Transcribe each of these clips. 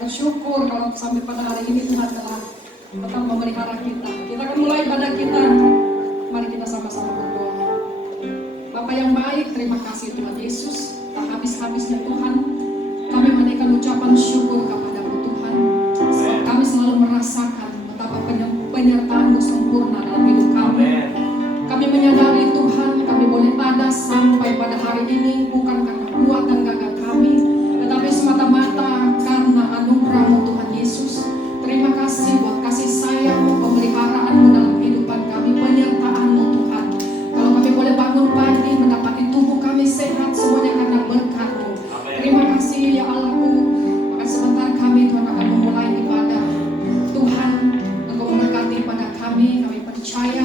bersyukur kalau sampai pada hari ini Tuhan telah tetap memelihara kita. Kita akan mulai ibadah kita. Mari kita sama-sama berdoa. Bapa yang baik, terima kasih Tuhan Yesus. Tak habis-habisnya Tuhan, kami menaikkan ucapan syukur kepada-Mu Tuhan. Kami selalu merasakan betapa penyertaan-Mu sempurna dalam hidup kami. Kami menyadari Tuhan, kami boleh ada sampai pada hari ini bukan karena kuat dan gagah kami, tetapi semata-mata karena anugerah-Mu Tuhan Yesus. Terima kasih buat kasih sayang-Mu, pemeliharaan-Mu dalam kehidupan kami, penyertaan-Mu Tuhan. Kalau kami boleh bangun pagi, mendapati tubuh kami sehat, semuanya karena berkat-Mu. Terima kasih ya Allah-Ku. Maka sebentar kami Tuhan akan memulai ibadah. Tuhan, Engkau memberkati pada kami percaya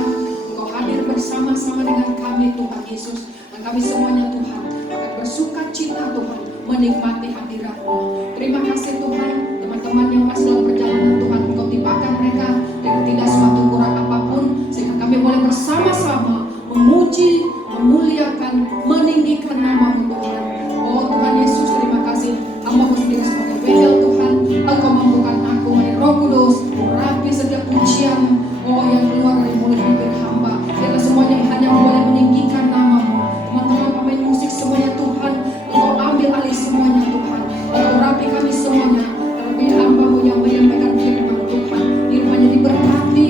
Engkau hadir bersama-sama dengan kami Tuhan Yesus. Dan kami semuanya Tuhan akan bersuka cita Tuhan menikmati hadirat-Mu. Terima kasih Tuhan, teman-teman yang masih dalam perjalanan Tuhan, Engkau tibakan mereka dengan tidak suatu kurang apapun, sehingga kami boleh bersama-sama memuji, memuliakan, meninggikan nama-Mu Tuhan. Oh Tuhan Yesus, terima kasih. Hamba-Mu sendiri sebagai bedel Tuhan, Engkau mampukan aku, hari Roh Kudus, urapi setiap pujian yang keluar dari mulut bibir hamba. Biarlah semuanya hanya boleh meninggikan nama-Mu. Teman-teman pemain musik semuanya Tuhan, Engkau ambil alih semuanya Tuhan. Engkau urapi kami semuanya. Terlebih hamba-Mu yang menyampaikan firman Tuhan, firman yang diberkati,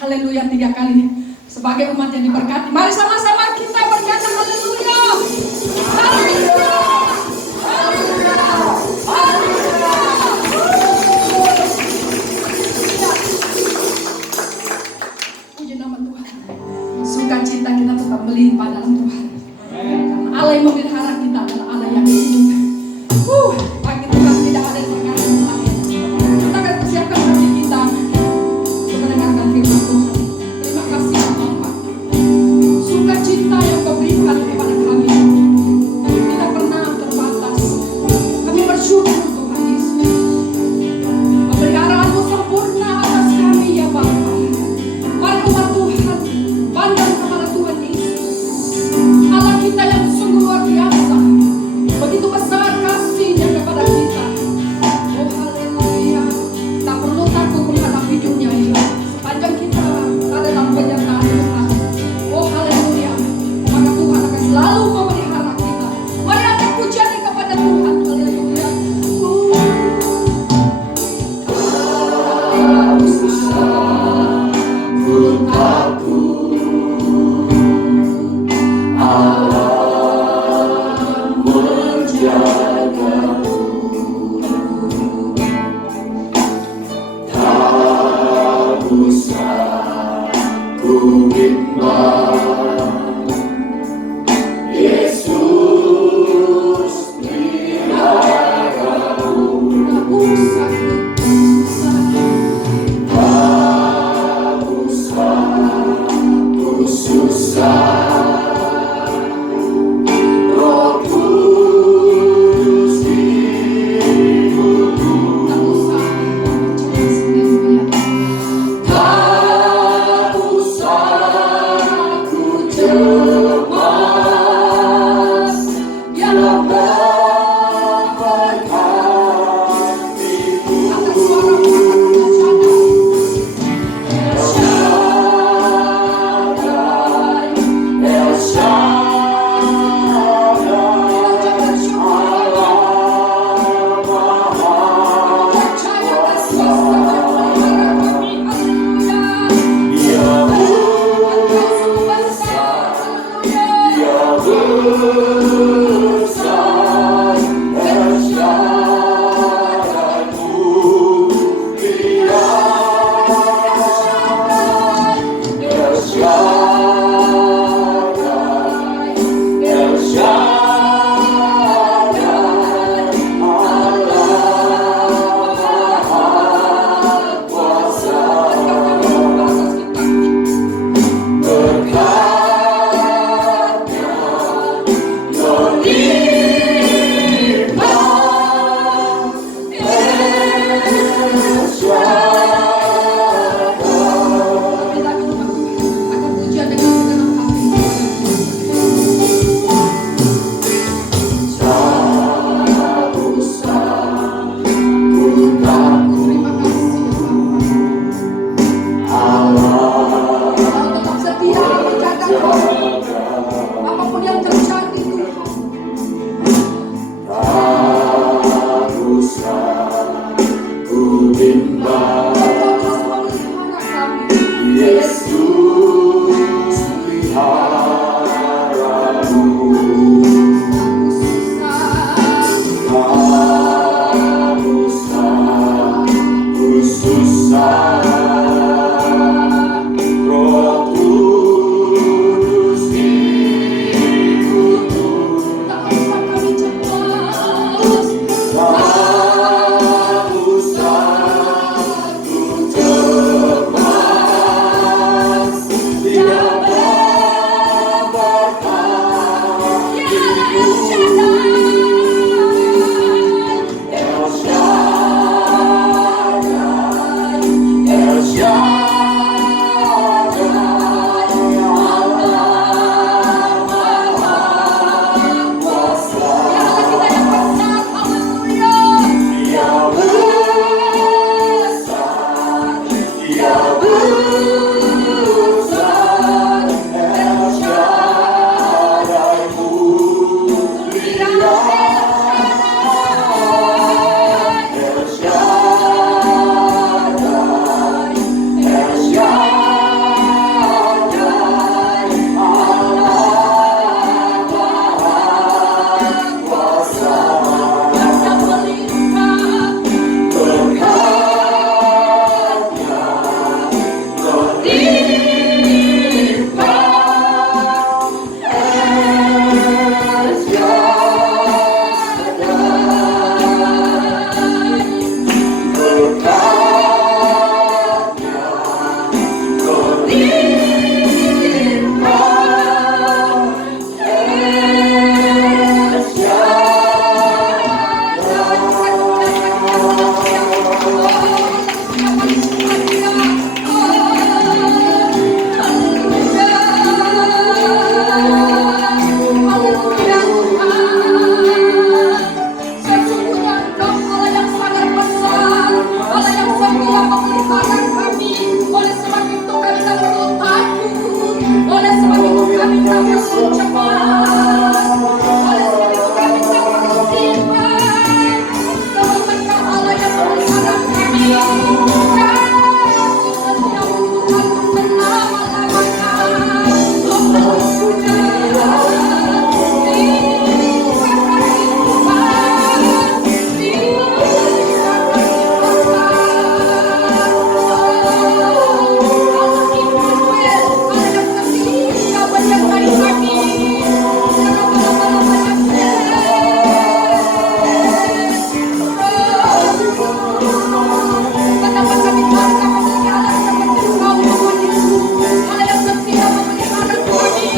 Haleluya 3 kali sebagai umat yang diberkati. Mari sama-sama kita berkata haleluya. Haleluya. Haleluya. Haleluya. Puji nama Tuhan. Sukacita kita tetap melimpah dalam Tuhan. Karena Allah yang memelihara kita adalah Allah yang hidup. Bagi Tuhan tidak ada yang berkata mustahil. Kita akan persiapkan hati kita untuk mendengarkan firman Tuhan. Terima kasih Bapa. Sukacita yang Kau berikan kepada kami tidak pernah terbatas. Kami bersyukur Tuhan Yesus. Pemeliharaan-Mu sempurna atas kami ya Bapa. Mari umat Tuhan pandang kepada Tuhan Yesus, Allah kita yang sungguh luar biasa. Begitu besar kasih-Nya kepada kita. Oh haleluya. Tak perlu takut menghadapi dunia ini. Sepanjang kita ada dalam penyertaan Tuhan. Oh haleluya. Maka Tuhan akan selalu memelihara kita. Mari angkat pujian kepada Tuhan. Haleluya. Ku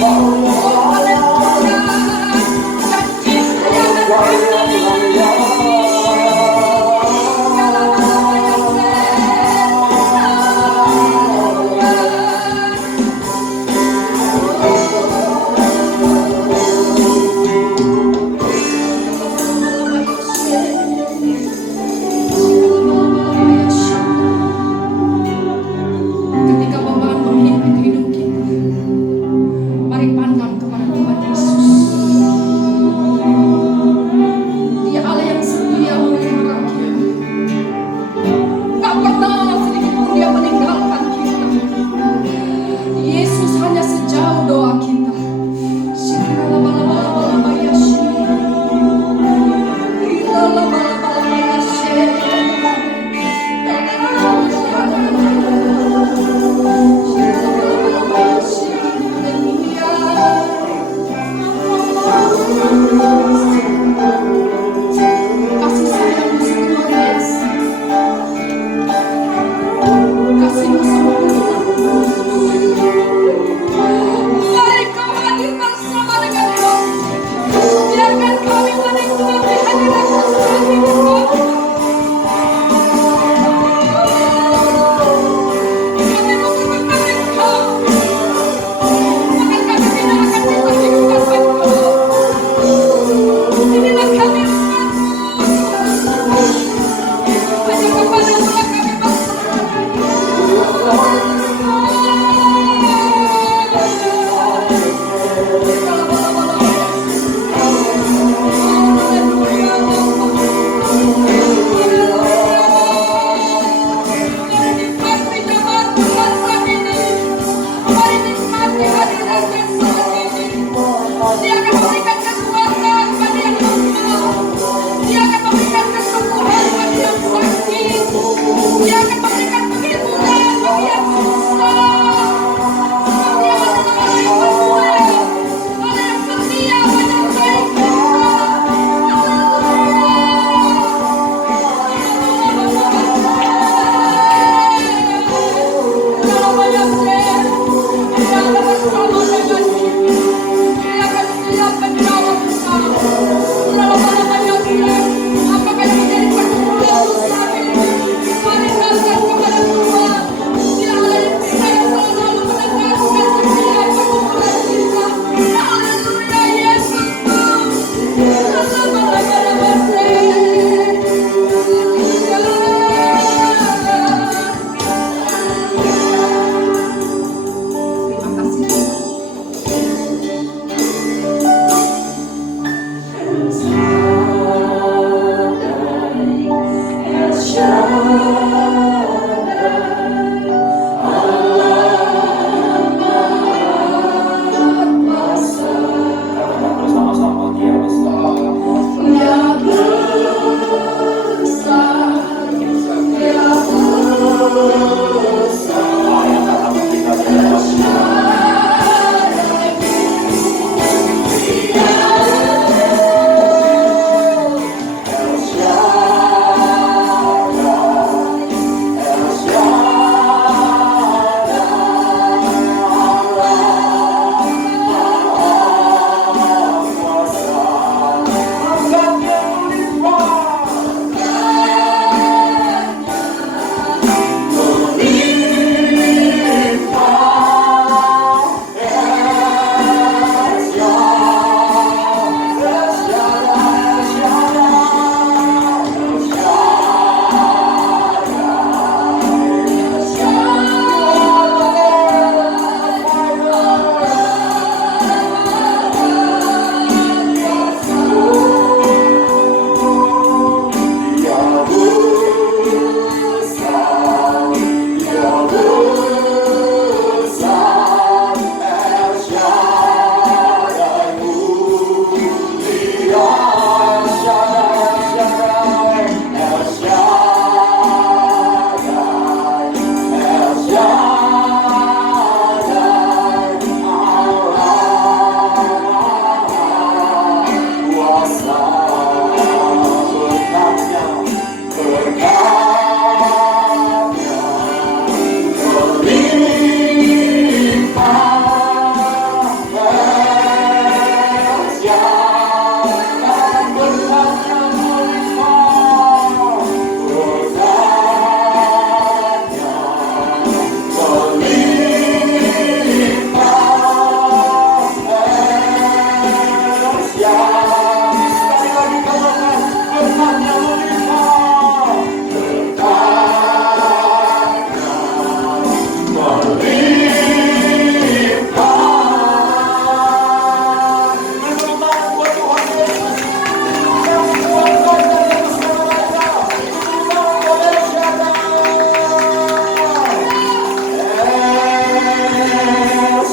Oh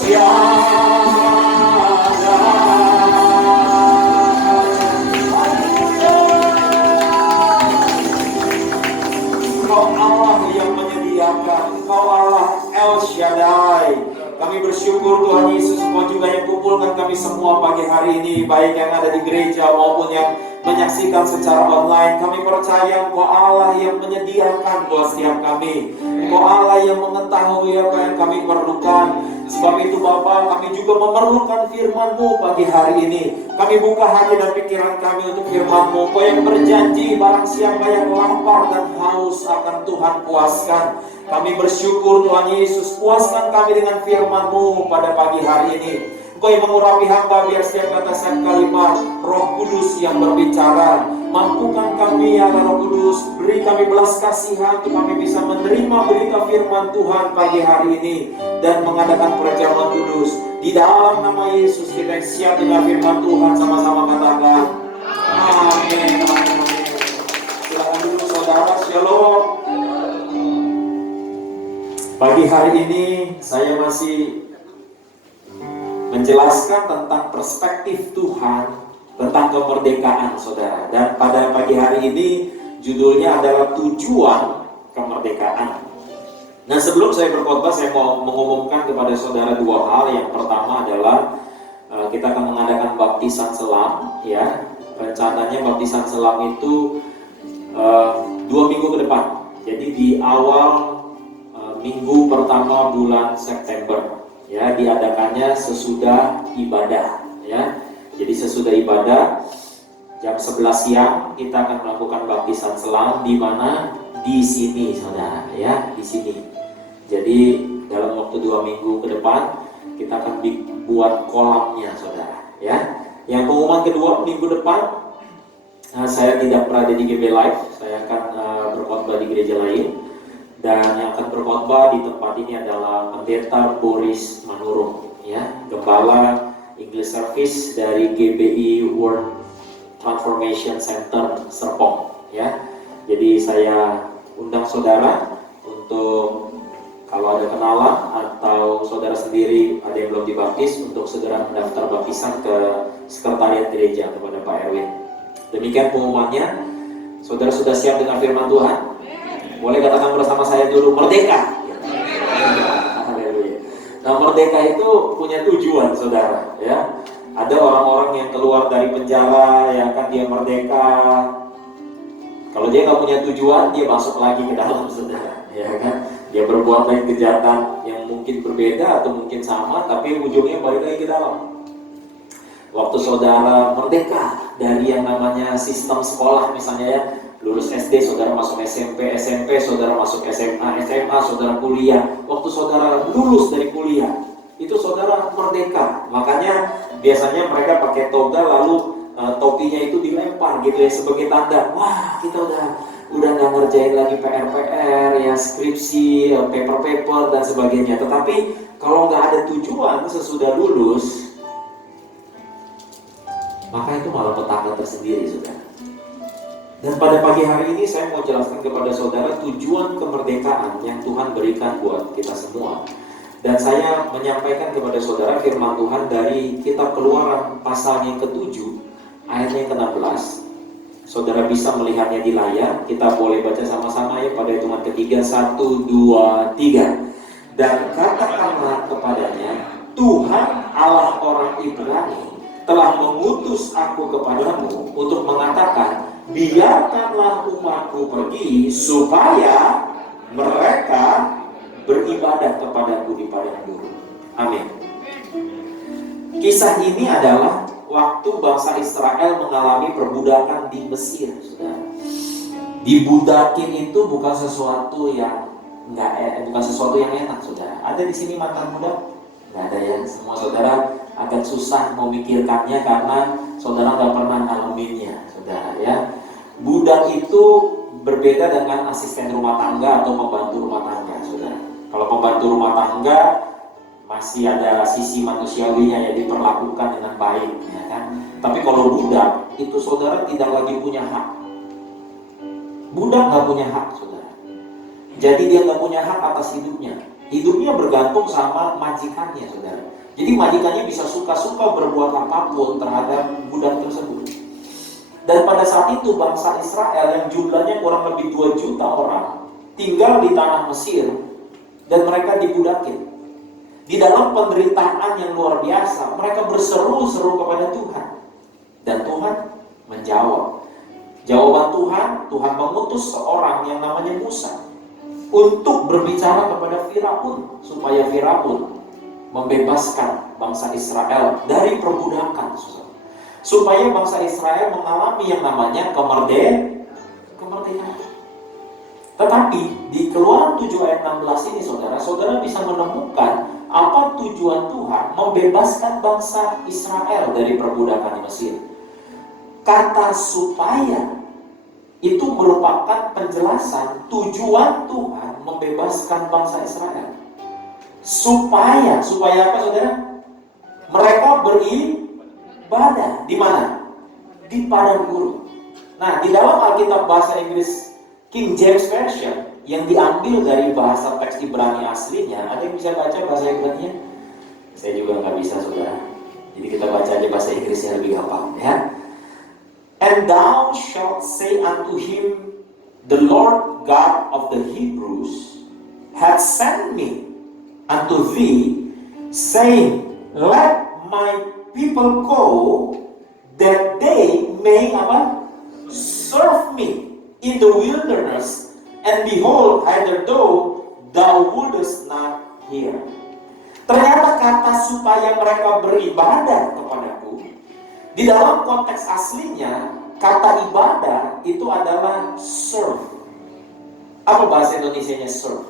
Engkau Allah yang menyediakan, Engkau Allah El Shaddai. Kami bersyukur Tuhan Yesus, Engkau juga yang kumpulkan kami semua pagi hari ini, baik yang ada di gereja maupun yang menyaksikan secara online. Kami percaya Engkau Allah yang menyediakan buat setiap kami. Engkau Allah yang mengetahui apa yang kami perlukan. Sebab itu Bapa, kami juga memerlukan firman-Mu pagi hari ini. Kami buka hati dan pikiran kami untuk firman-Mu. Engkau yang berjanji, barang siapa yang lapar dan haus akan Tuhan puaskan. Kami bersyukur Tuhan Yesus, puaskan kami dengan firman-Mu pada pagi hari ini. Engkau yang mengurapi hamba biar setiap kata setiap kalimat Roh Kudus yang berbicara. Mampukan kami ya Roh Kudus, beri kami belas kasihan untuk kami bisa menerima berita firman Tuhan pagi hari ini dan mengadakan perjamuan kudus. Di dalam nama Yesus kita siap dengan firman Tuhan, sama-sama katakan amin. Silakan dulu saudara, shalom. Pagi hari ini saya masih menjelaskan tentang perspektif Tuhan tentang kemerdekaan saudara. Dan pada pagi hari ini judulnya adalah tujuan kemerdekaan. Nah, sebelum saya berkhotbah, saya mau mengumumkan kepada saudara dua hal. Yang pertama adalah kita akan mengadakan baptisan selam, ya. Rencananya baptisan selam itu 2 minggu ke depan. Jadi di awal minggu pertama bulan September, ya, diadakannya sesudah ibadah, ya. Jadi sesudah ibadah jam 11 siang kita akan melakukan baptisan selam di mana? Di sini saudara, ya, di sini. Jadi dalam waktu 2 minggu ke depan kita akan buat kolamnya saudara, ya. Yang pengumuman kedua, minggu depan saya tidak berada di GB Live, saya akan berkhotbah di gereja lain. Dan yang akan berkhotbah di tempat ini adalah Pendeta Boris Manurung, ya, Gembala English Service dari GBI World Transformation Center Serpong, ya. Jadi saya undang saudara untuk kalau ada kenalan atau saudara sendiri ada yang belum dibaptis untuk segera mendaftar baptisan ke sekretariat gereja kepada Pak Erwin. Demikian pengumumannya. Saudara sudah siap dengan firman Tuhan? Boleh katakan bersama saya dulu, merdeka. Nah, merdeka itu punya tujuan saudara, ya. Ada orang-orang yang keluar dari penjara, ya kan, dia merdeka. Kalau dia nggak punya tujuan, dia masuk lagi ke dalam saudara, ya kan. Dia berbuat lagi kejahatan yang mungkin berbeda atau mungkin sama, tapi ujungnya balik lagi ke dalam. Waktu saudara merdeka dari yang namanya sistem sekolah misalnya, ya, lulus SD, saudara masuk SMP, SMP, saudara masuk SMA, SMA, saudara kuliah. Waktu saudara lulus dari kuliah, itu saudara merdeka. Makanya biasanya mereka pakai toga lalu topinya itu dilempar gitu ya sebagai tanda, wah kita udah nggak ngerjain lagi PR, ya, skripsi, paper dan sebagainya. Tetapi kalau nggak ada tujuan sesudah lulus, maka itu malah petaka tersendiri saudara. Dan pada pagi hari ini saya mau jelaskan kepada saudara tujuan kemerdekaan yang Tuhan berikan buat kita semua. Dan saya menyampaikan kepada saudara firman Tuhan dari kitab Keluaran pasal yang ke-7 ayat yang ke-16. Saudara bisa melihatnya di layar. Kita boleh baca sama-sama ya pada hitungan ketiga. 1, 2, 3. Dan katakanlah kepadanya, Tuhan Allah orang Ibrani telah mengutus aku kepadamu untuk mengatakan, biarkanlah umatku pergi supaya mereka beribadah kepadaku di padang gurun. Amin. Kisah ini adalah waktu bangsa Israel mengalami perbudakan di Mesir, saudara. Dibudakin itu bukan sesuatu yang bukan sesuatu yang enak, saudara. Ada di sini mantan budak? Nggak ada ya. Semua saudara agak susah memikirkannya karena saudara nggak pernah ngalaminnya, saudara, ya. Budak itu berbeda dengan asisten rumah tangga atau pembantu rumah tangga, saudara. Kalau pembantu rumah tangga masih ada sisi manusiawinya, ya, diperlakukan dengan baik, ya kan. Tapi kalau budak itu saudara tidak lagi punya hak. Budak nggak punya hak, saudara. Jadi dia nggak punya hak atas hidupnya. hidupnya bergantung sama majikannya, saudara. Jadi majikannya bisa suka-suka berbuat apapun terhadap budak tersebut. Dan pada saat itu bangsa Israel yang jumlahnya kurang lebih 2 juta orang tinggal di tanah Mesir dan mereka dibudakin. Di dalam penderitaan yang luar biasa, mereka berseru-seru kepada Tuhan. Dan Tuhan menjawab. Jawaban Tuhan mengutus seorang yang namanya Musa untuk berbicara kepada Firaun, supaya Firaun membebaskan bangsa Israel dari perbudakan. Supaya bangsa Israel mengalami yang namanya kemerdekaan. Tetapi di Keluaran 7 ayat 16 ini saudara bisa menemukan apa tujuan Tuhan membebaskan bangsa Israel dari perbudakan di Mesir. Kata supaya itu merupakan penjelasan tujuan Tuhan membebaskan bangsa Israel. Supaya apa saudara? Mereka beribadah di mana? Di padang gurun. Nah, di dalam Alkitab bahasa Inggris King James Version yang diambil dari bahasa teks Ibrani aslinya, ada yang bisa baca bahasa Ibrani-nya? Saya juga nggak bisa, saudara. Jadi kita baca aja bahasa Inggrisnya lebih gampang, ya. And thou shalt say unto him, the Lord God of the Hebrews hath sent me unto thee, saying, let my people go, that they may serve me in the wilderness. And behold, hither thou wouldest not hear. Ternyata kata supaya mereka beribadah kepadaku, di dalam konteks aslinya, kata ibadah itu adalah serve. Apa bahasa Indonesianya serve?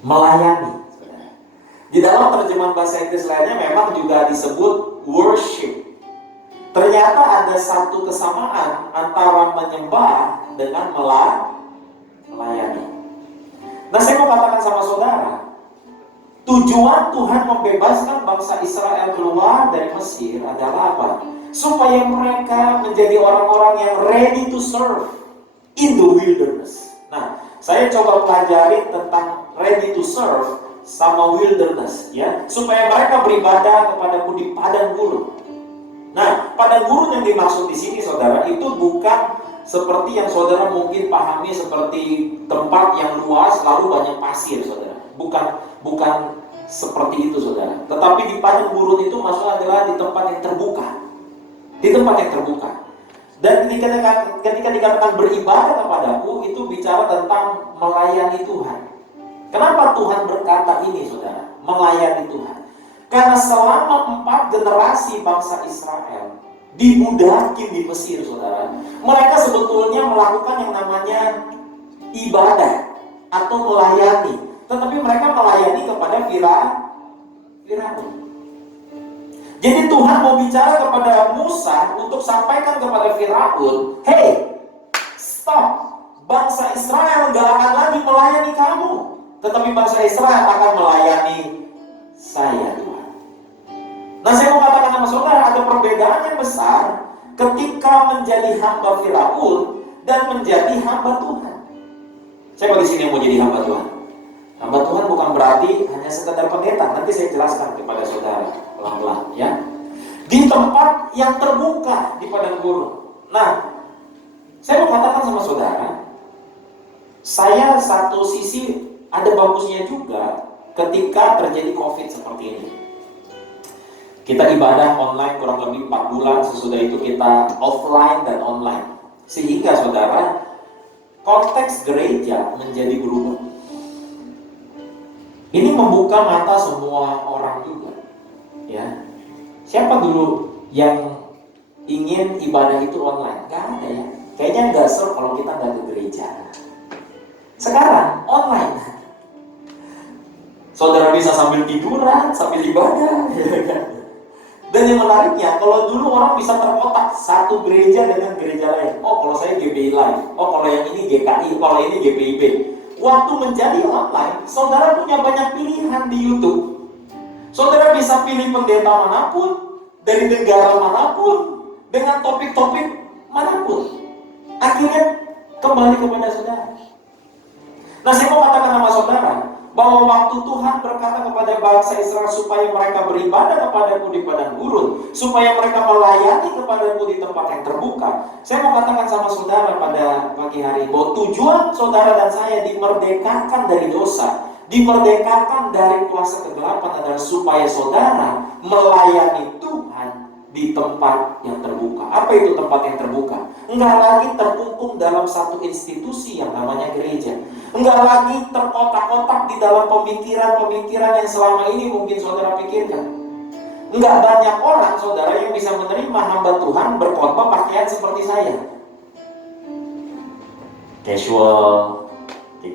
Melayani. Di dalam terjemahan bahasa Inggris lainnya memang juga disebut worship. Ternyata ada satu kesamaan antara menyembah dengan melayani. Nah, saya mau katakan sama saudara, tujuan Tuhan membebaskan bangsa Israel keluar dari Mesir adalah apa? Supaya mereka menjadi orang-orang yang ready to serve in the wilderness. Nah, saya coba pelajari tentang ready to serve sama wilderness, ya, supaya mereka beribadah kepadaku di padang gurun. Nah, padang gurun yang dimaksud di sini, saudara, itu bukan seperti yang saudara mungkin pahami seperti tempat yang luas lalu banyak pasir, saudara. Bukan seperti itu, saudara. Tetapi di padang gurun itu maksudnya adalah di tempat yang terbuka. Di tempat yang terbuka. Dan ketika dikatakan beribadah kepadaku, itu bicara tentang melayani Tuhan. Kenapa Tuhan berkata ini, saudara? Melayani Tuhan. Karena selama 4 generasi bangsa Israel dibudakin di Mesir, saudara, mereka sebetulnya melakukan yang namanya ibadah atau melayani. Tetapi mereka melayani kepada Firaun. Jadi Tuhan mau bicara kepada Musa untuk sampaikan kepada Firaun, hey, stop, bangsa Israel gak akan lagi melayani kamu, tetapi bangsa Israel akan melayani saya, Tuhan. Nah, saya mau katakan sama saudara, ada perbedaan yang besar ketika menjadi hamba Firaun dan menjadi hamba Tuhan. Siapa di sini yang mau jadi hamba Tuhan? Hamba Tuhan bukan berarti hanya sekedar pendeta. Nanti saya jelaskan kepada saudara pelan-pelan, ya. Di tempat yang terbuka di padang gurun. Nah, saya mau katakan sama saudara, saya satu sisi ada bagusnya juga ketika terjadi COVID seperti ini. Kita ibadah online kurang lebih 4 bulan, sesudah itu kita offline dan online. Sehingga saudara, konteks gereja menjadi berubah. Ini membuka mata semua orang juga, ya. Siapa dulu yang ingin ibadah itu online? Gak ada, ya. Kayaknya gak seru kalau kita gak ke gereja. Sekarang online. Saudara bisa sambil tiduran, sambil ibadah, ya. Dan yang menariknya, kalau dulu orang bisa terkotak satu gereja dengan gereja lain. Oh, kalau saya GBI lain. Oh, kalau yang ini GKI, kalau ini GPIB. Waktu menjadi online, saudara punya banyak pilihan di YouTube. Saudara bisa pilih pendeta manapun, dari negara manapun, dengan topik-topik manapun. Akhirnya kembali kepada saudara. Nah, saya mau katakan sama saudara, bahwa waktu Tuhan berkata kepada bangsa Israel supaya mereka beribadah kepadaku di padang gurun, supaya mereka melayani kepadaku di tempat yang terbuka. Saya mau katakan sama saudara pada pagi hari bahwa tujuan saudara dan saya dimerdekakan dari dosa, dimerdekakan dari kuasa kegelapan adalah supaya saudara melayani Tuhan di tempat yang terbuka. Apa itu tempat yang terbuka? Enggak lagi terkungkung dalam satu institusi yang namanya gereja. Enggak lagi terkotak-kotak di dalam pemikiran-pemikiran yang selama ini mungkin saudara pikirkan. Enggak banyak orang, saudara, yang bisa menerima hamba Tuhan berkhotbah pakaian seperti saya. Casual,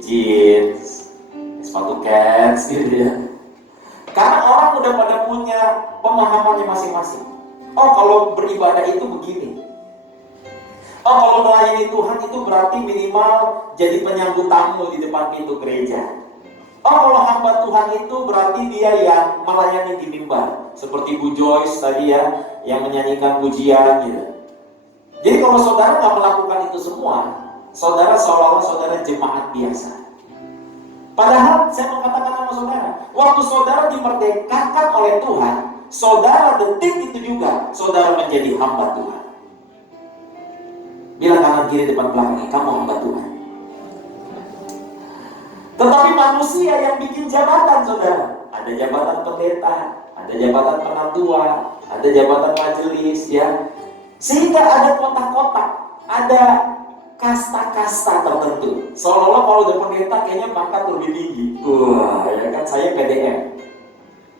jeans, sepatu cats gitu ya. Karena orang udah pada punya pemahamannya masing-masing. Oh, kalau beribadah itu begini. Oh, kalau melayani Tuhan itu berarti minimal jadi penyambut tamu di depan pintu gereja. Oh, kalau hamba Tuhan itu berarti dia yang melayani di mimbar. Seperti Bu Joyce tadi ya, yang menyanyikan pujian gitu. Jadi kalau saudara nggak melakukan itu semua, saudara seolah-olah saudara jemaat biasa. Padahal saya mau katakan sama saudara, waktu saudara dimerdekakan oleh Tuhan, saudara detik itu juga saudara menjadi hamba Tuhan. Bilang kanan kiri depan belakang, kamu hamba Tuhan. Tetapi manusia yang bikin jabatan, saudara, ada jabatan pendeta, ada jabatan penatua, ada jabatan majelis, ya. Sehingga ada kotak-kotak, ada kasta-kasta tertentu. Seolah-olah kalau udah pendeta kayaknya pangkat lebih tinggi. Wah, ya kan, saya PDM,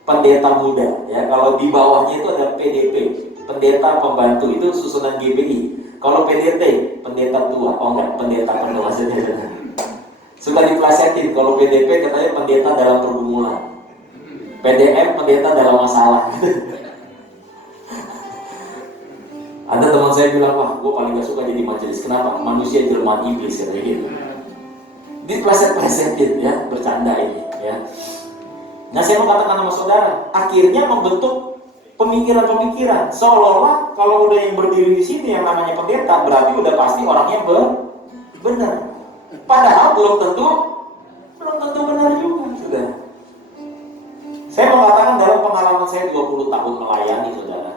pendeta muda, ya. Kalau di bawahnya itu ada PDP, pendeta pembantu, itu susunan GBI. Kalau PDT, pendeta tua. Oh enggak, pendeta penuh saja. Suka diplesetin. Kalau PDP katanya pendeta dalam pergumulan, PDM pendeta dalam masalah. Ada teman saya bilang, wah gue paling gak suka jadi majelis. Kenapa? Manusia jelmaan iblis katanya gitu. Dipleset-plesetin ya, bercanda ini ya. Nah, saya mau katakan sama saudara, akhirnya membentuk pemikiran-pemikiran seolah-olah kalau udah yang berdiri di sini yang namanya pendeta berarti udah pasti orangnya benar. Padahal belum tentu benar juga, saudara. Saya mau katakan dalam pengalaman saya 20 tahun melayani, saudara.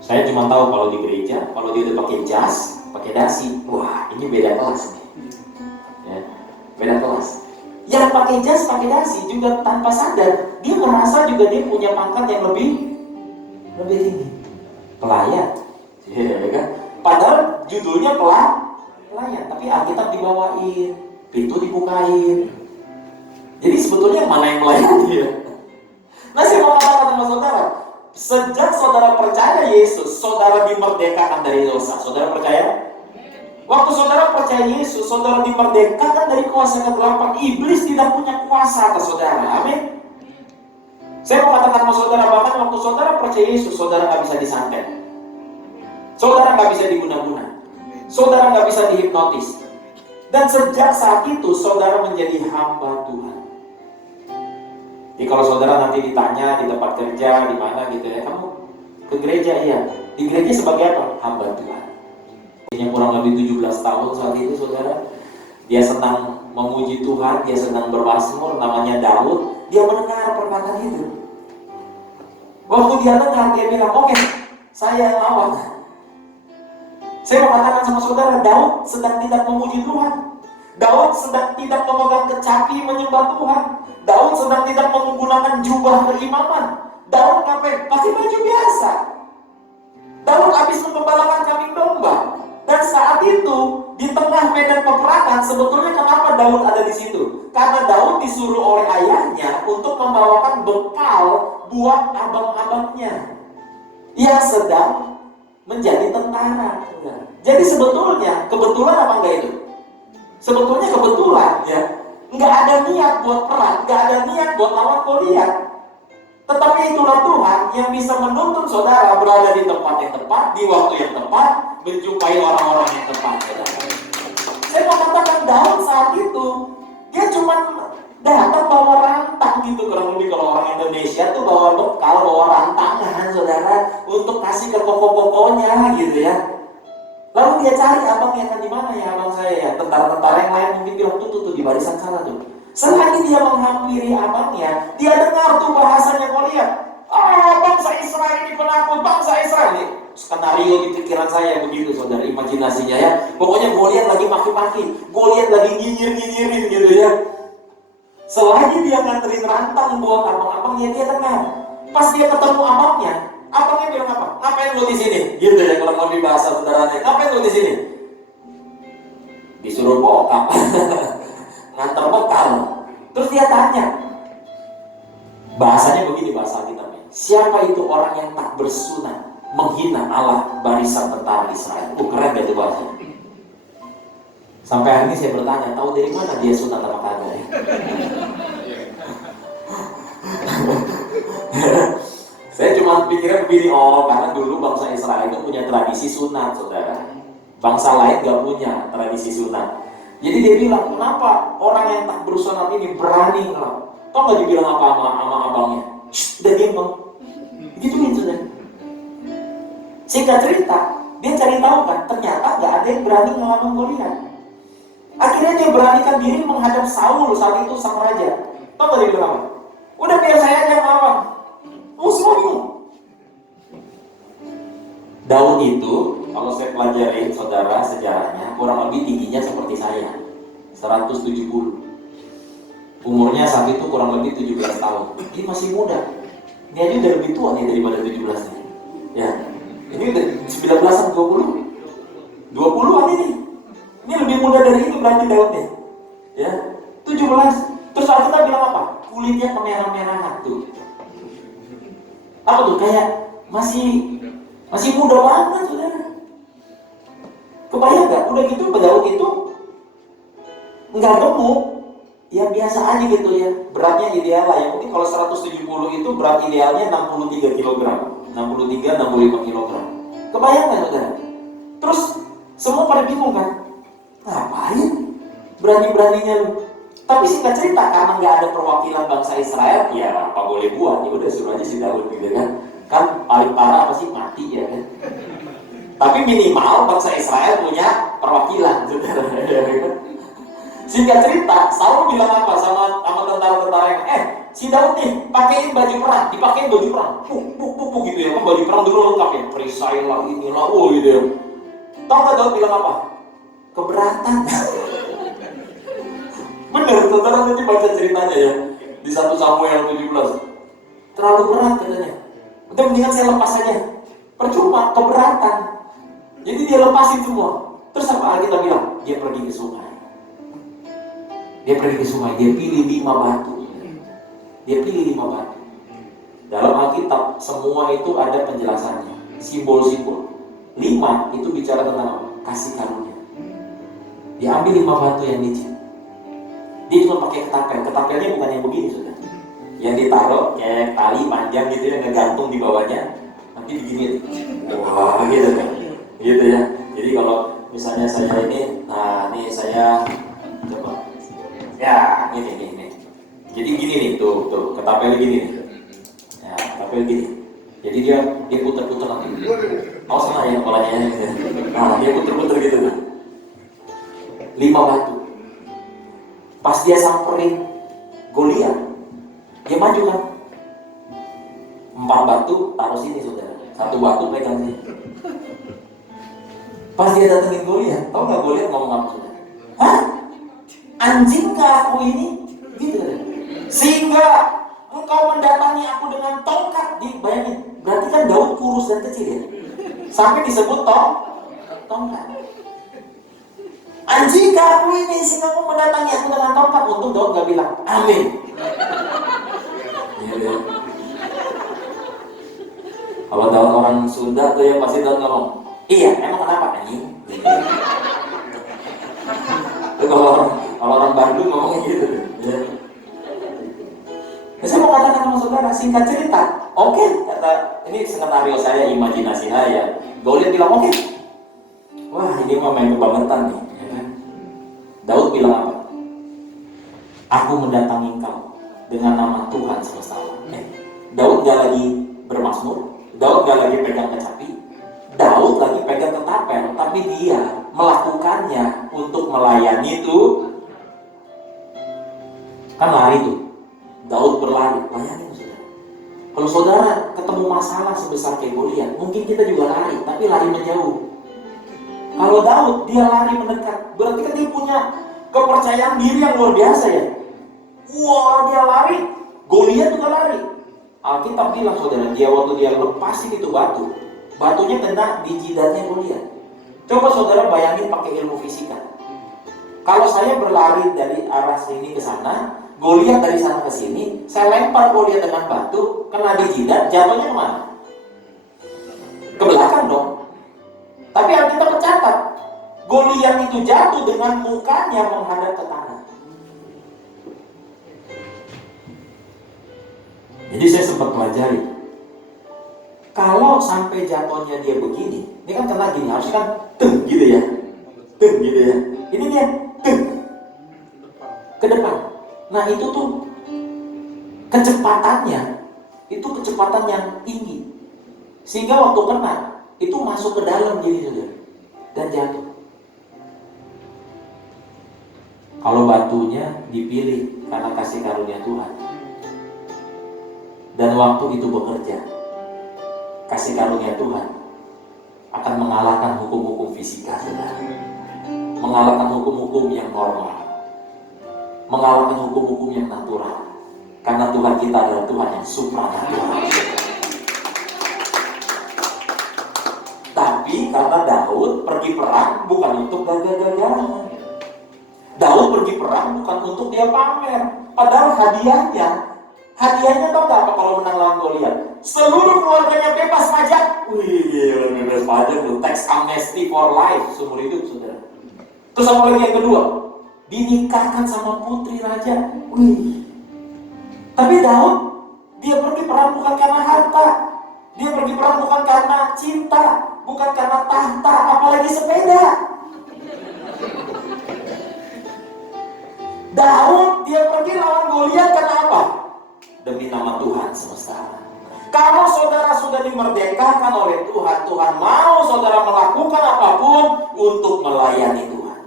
Saya cuma tahu kalau di gereja, kalau dia udah pakai jas, pakai dasi, wah ini beda kelas nih. Ya, beda kelas. Yang pakai jas, pakai dasi juga tanpa sadar dia merasa juga dia punya pangkat yang lebih tinggi, pelayan, ya kan? Padahal judulnya pelayan, tapi Alkitab dibawain, pintu dibukain. Jadi sebetulnya mana yang melayani ya? Nah, saya mau katakan sama saudara, sejak saudara percaya Yesus, saudara dimerdekakan dari dosa. Saudara percaya? Waktu saudara percaya Yesus, saudara dimerdekakan dari kuasa kegelapan. Iblis tidak punya kuasa atas saudara. Amin. Saya mau katakan sama saudara, bahkan waktu saudara percaya Yesus, saudara nggak bisa disantet, saudara nggak bisa diguna-guna, saudara nggak bisa dihipnotis. Dan sejak saat itu, saudara menjadi hamba Tuhan. Jadi kalau saudara nanti ditanya di tempat kerja, di mana gitu ya, kamu ke gereja? Iya. Di gereja sebagai apa? Hamba Tuhan. Yang kurang lebih 17 tahun saat itu, saudara. Dia senang memuji Tuhan, dia senang bermazmur, namanya Daud. Dia mendengar perkataan itu. Waktu dia dengar, dia bilang, oke, saya lawan. Saya mau katakan sama saudara, Daud sedang tidak memuji Tuhan. Daud sedang tidak memegang kecapi menyembah Tuhan. Daud sedang tidak menggunakan jubah keimaman. Daud ngapain? Pakai baju biasa. Daud habis menggembalakan kambing domba. Dan saat itu, di tengah medan peperangan, sebetulnya kenapa Daud ada di situ? Karena Daud disuruh oleh ayahnya untuk membawakan bekal buat abang-abangnya yang sedang menjadi tentara. Jadi sebetulnya, kebetulan apa enggak itu? Sebetulnya kebetulan ya. Nggak ada niat buat perang, nggak ada niat buat lawan Goliat. Tetapi itulah Tuhan yang bisa menuntun saudara berada di tempat yang tepat, di waktu yang tepat, menjumpai orang-orang yang tepat. Saya mau katakan Daud saat itu, dia cuma datang bawa rantang gitu, kurang lebih kalau orang Indonesia tuh bawa bekal, bawa rantangan saudara, untuk kasih ke pokok-pokoknya gitu ya. Lalu dia cari abangnya, kan di mana ya abang saya ya. Tentara-tentara yang lain mungkin bilang tuh di barisan sana tuh. Selagi dia menghampiri abangnya, dia dengar tuh bahasanya Goliat. Bangsa Israel ini penakut, bangsa Israel ini. Skenario di pikiran saya begitu, saudara, imajinasinya ya. Pokoknya Goliat lagi maki-maki, Goliat lagi nyinyir-nyinyirin gitu ya. Selagi dia nganterin rantang buat abang-abangnya, dia dengar. Pas dia ketemu abangnya bilang apa? Ngapain lu di sini? Gitu ya, kalau mau bahasa saudaranya. Ngapain lu di sini? Disuruh bokap, nganter bekal. Terus dia tanya, bahasanya begini bahasa Alkitabnya. Siapa itu orang yang tak bersunat menghina Allah barisan tentara Israel? Keren gak itu bahasanya? Sampai hari ini saya bertanya, tahu dari mana dia sunat apa kagak ya? Saya cuma pikirnya begini, karena dulu bangsa Israel itu punya tradisi sunat, saudara. Bangsa lain gak punya tradisi sunat. Jadi dia bilang, kenapa orang yang tak bersunat ini berani ngelak? Tau gak dibilang apa sama abangnya? Udah diem bang. Gitu deh. Singkat cerita, dia cari tahu kan, ternyata gak ada yang berani ngelawan Goliat. Akhirnya dia beranikan diri menghadap Saul saat itu sang raja. Tau gak dia bilang apa? Udah biar saya aja ngelawan. Musuhmu. Daud itu, kalau saya pelajarin saudara sejarahnya, kurang lebih tingginya seperti saya, 170. Umurnya saat itu kurang lebih 17 tahun. Ini masih muda. Ini aja udah lebih tua nih daripada 17 nih. Ya, ini udah 19-an, 20-an ini. Ini lebih muda dari itu berarti Daud nih. Ya, 17. Terus saat kita bilang apa? Kulitnya kemerah-merahan tuh. Apa tuh? Kayak masih muda banget, saudara. Kebayang gak? Udah gitu Daud itu nggak gemuk, ya biasa aja gitu ya. Beratnya ideal lah ya. Mungkin kalau 170 itu berat idealnya 63 kg, 63-65 kg. Kebayang gak, saudara? Terus semua pada bingung kan? Ngapain? Berani-beraninya lu. Tapi singkat cerita, karena nggak ada perwakilan bangsa Israel, ya apa boleh buat, ya udah suruh aja si Daud gitu kan. Kan paling parah apa sih? Mati ya kan. Tapi minimal bangsa Israel punya perwakilan, saudara. Singkat cerita, Saul bilang apa sama tentara-tentara yang, si Daud nih pakein baju perang, dipakein baju perang, puk gitu ya, kan baju perang dulu lengkap ya, perisai lah inilah, gitu ya. Tahu nggak Daud bilang apa? Keberatan. Bener, saudara nanti baca ceritanya ya di 1 Samuel 17. Terlalu berat katanya. Udah mendingan saya lepas saja. Percuma, keberatan. Jadi dia lepasin semua. Terus apa Alkitab bilang? Dia pergi ke sungai. Dia pilih 5 batu. Dalam Alkitab semua itu ada penjelasannya, simbol-simbol. 5 itu bicara tentang apa? Kasih karunia. Dia ambil 5 batu yang licin. Dia cuma pakai ketapelnya bukan yang begini, saudara. Yang ditaruh kayak tali panjang gitu ya, ngegantung di bawahnya, nanti begini. Wah, gitu kan? Gitu ya. Jadi kalau misalnya saya ini, nah ini saya coba, ya ini. Jadi gini nih, tuh ketapelnya gini nih. Ya, ketapel gini. Jadi dia puter-puter nanti. Mau sama ya kepalanya gitu. Nah, dia puter-puter gitu kan. 5 batu. Pas dia samperin Goliat, dia maju kan. 4 batu taruh sini, saudara. 1 batu pegang sini. Pas dia datengin Goliat, tau gak Goliat ngomong apa, saudara? Hah? Anjingkah aku ini? Gitu kan. Sehingga engkau mendatangi aku dengan tongkat. Bayangin, berarti kan Daud kurus dan kecil ya. Sampai disebut tongkat. Anjingkah aku ini sehingga engkau mendatangi aku dengan tongkat. Untung Daud gak bilang amin. Iya. Kalau Daud orang Sunda tuh ya pasti Daud ngomong, iya emang kenapa anjing? Itu kalau orang Bandung ngomongnya gitu. Ya. Saya mau katakan sama saudara, singkat cerita, oke, kata ini skenario saya, imajinasi saya. Goliat bilang oke. Wah ini mah main kebangetan nih. Ya kan? Daud bilang apa? Aku mendatangi engkau dengan nama Tuhan semesta alam. Daud gak lagi bermazmur, Daud gak lagi pegang kecapi, Daud lagi pegang apel, tapi dia melakukannya untuk melayani itu. Kan lari tuh, Daud berlari, bayangin saudara. Kalau saudara ketemu masalah sebesar kayak Goliat, mungkin kita juga lari, tapi lari menjauh. Kalau Daud, dia lari mendekat, berarti kan dia punya kepercayaan diri yang luar biasa ya. Wah, dia lari, Goliat juga lari. Alkitab bilang saudara, waktu dia lepasin itu batunya kena di jidatnya Goliat. Coba saudara bayangin pakai ilmu fisika. Kalau saya berlari dari arah sini ke sana, Goliat dari sana ke sini, saya lempar Goliat dengan batu, kena di jidat, jatuhnya kemana? Ke belakang dong. Tapi Alkitab mencatat, Goliat itu jatuh dengan mukanya menghadap ke tanah. Jadi saya sempat pelajari, kalau sampai jatuhnya dia begini, ini kan kena gini, harusnya kan teng gitu ya, ini dia teng ke depan. Nah itu tuh kecepatannya, itu kecepatan yang tinggi, sehingga waktu kena itu masuk ke dalam diri saudara dan jatuh. Kalau batunya dipilih karena kasih karunia Tuhan, dan waktu itu bekerja, kasih karunia Tuhan akan mengalahkan hukum-hukum fisika saudara, mengalahkan hukum-hukum yang normal, mengalahkan hukum-hukum yang natural, karena Tuhan kita adalah Tuhan yang supranatural. Tapi karena Daud pergi perang bukan untuk gagah-gagahan, Daud pergi perang bukan untuk dia pamer, padahal hadiahnya tahu gak apa kalau menang lawan Goliat? Seluruh keluarganya bebas pajak. Wih, bebas pajak tuh, tax amnesty for life, seumur hidup saudara. Terus apa lagi yang kedua? Dinikahkan sama putri raja. Wih. Tapi Daud, dia pergi perang bukan karena harta, dia pergi perang bukan karena cinta, bukan karena tahta, apalagi sepeda. Daud, dia pergi lawan Goliat karena apa? Demi nama Tuhan semesta alam. Kalau saudara sudah dimerdekakan oleh Tuhan, Tuhan mau saudara melakukan apapun untuk melayani Tuhan.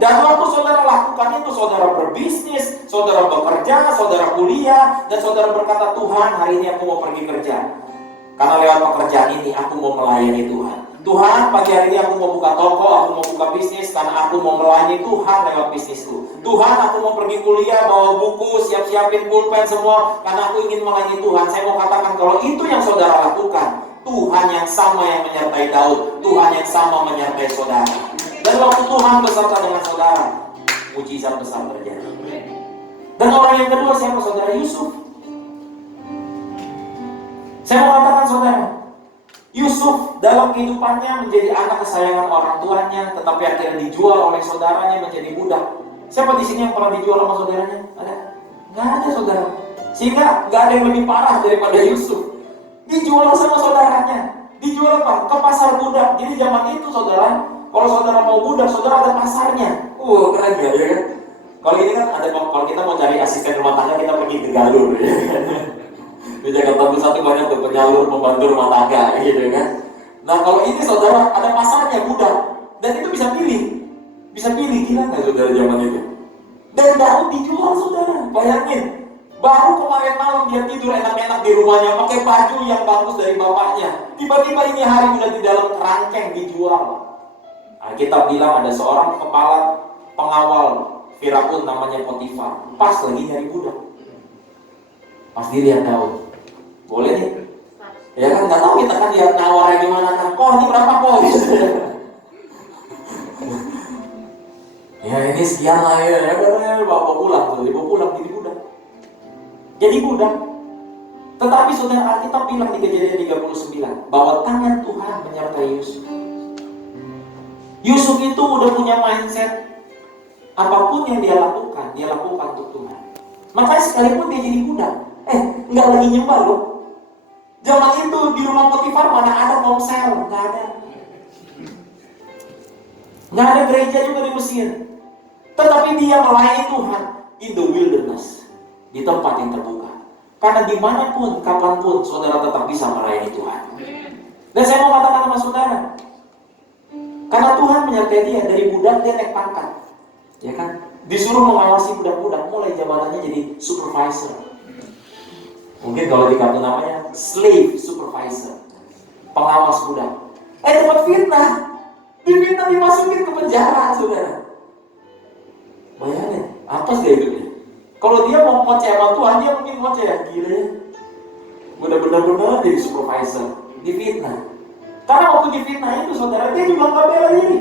Dan waktu saudara lakukan itu, saudara berbisnis, saudara bekerja, saudara kuliah, dan saudara berkata, Tuhan hari ini aku mau pergi kerja, karena lewat pekerjaan ini aku mau melayani Tuhan. Tuhan, pagi hari ini aku mau buka toko, aku mau buka bisnis, karena aku mau melayani Tuhan lewat bisnisku. Tuhan, aku mau pergi kuliah, bawa buku, siap-siapin pulpen semua, karena aku ingin melayani Tuhan. Saya mau katakan, kalau itu yang saudara lakukan, Tuhan yang sama yang menyertai Daud, Tuhan yang sama menyertai saudara. Dan waktu Tuhan beserta dengan saudara, mujizat besar terjadi. Dan orang yang kedua siapa saudara? Yusuf. Saya mau katakan saudara, Yusuf dalam kehidupannya menjadi anak kesayangan orang tuanya, tetapi akhirnya dijual oleh saudaranya menjadi budak. Siapa di sini yang pernah dijual sama saudaranya? Ada? Nggak ada saudara. Sehingga nggak ada yang lebih parah daripada Yusuf. Dijual sama saudaranya. Dijual apa? Ke pasar budak. Jadi zaman itu saudara, kalau saudara mau budak, saudara ada pasarnya. Keren gak ya kan? Kalau ini kan ada, kalau kita mau cari asisten rumah tangga, kita pergi ke Galur ya kan? Di Jakarta Pusat itu banyak tuh penyalur, pembantu rumah tangga gitu kan. Nah kalau ini saudara ada pasarnya budak, dan itu bisa pilih, gila nggak saudara zaman itu? Dan Daud dijual saudara, bayangin. Baru kemarin malam dia tidur enak-enak di rumahnya, pakai baju yang bagus dari bapaknya. Tiba-tiba ini hari udah di dalam kerangkeng dijual. Nah, kita bilang ada seorang kepala pengawal Firaun namanya Potifar, pas lagi nyari budak. Pas dilihat Daud, boleh nih, ya kan nggak tahu kita kan lihat nawarnya gimana kan, kok ini berapa kok gitu. Ya ini sekian lah ya bawa pulang tuh, dibawa pulang jadi budak. Tetapi saudara Alkitab bilang di Kejadian 39 bahwa tangan Tuhan menyertai Yusuf. Yusuf itu udah punya mindset, apapun yang dia lakukan untuk Tuhan. Makanya sekalipun dia jadi budak, nggak lagi nyembah loh. Zaman itu di rumah Potifar mana ada komsel, nggak ada. Nggak ada gereja juga di Mesir. Tetapi dia melayani Tuhan in the wilderness, di tempat yang terbuka. Karena dimanapun, kapanpun, saudara tetap bisa melayani Tuhan. Dan saya mau katakan sama saudara, Karena Tuhan menyertai dia, dari budak dia naik pangkat. Ya kan? Disuruh mengawasi budak-budak, mulai jabatannya jadi supervisor. Mungkin kalau di kartu namanya slave supervisor, pengawas budak. Dapat fitnah. Difitnah, dimasukin ke penjara, saudara. Bayangin, apa sih hidupnya? Kalau dia mau ngoceh sama Tuhan, dia mungkin ngoceh ya, gila ya. Benar-benar jadi supervisor, difitnah. Karena waktu difitnah itu, saudara, dia juga nggak bela diri.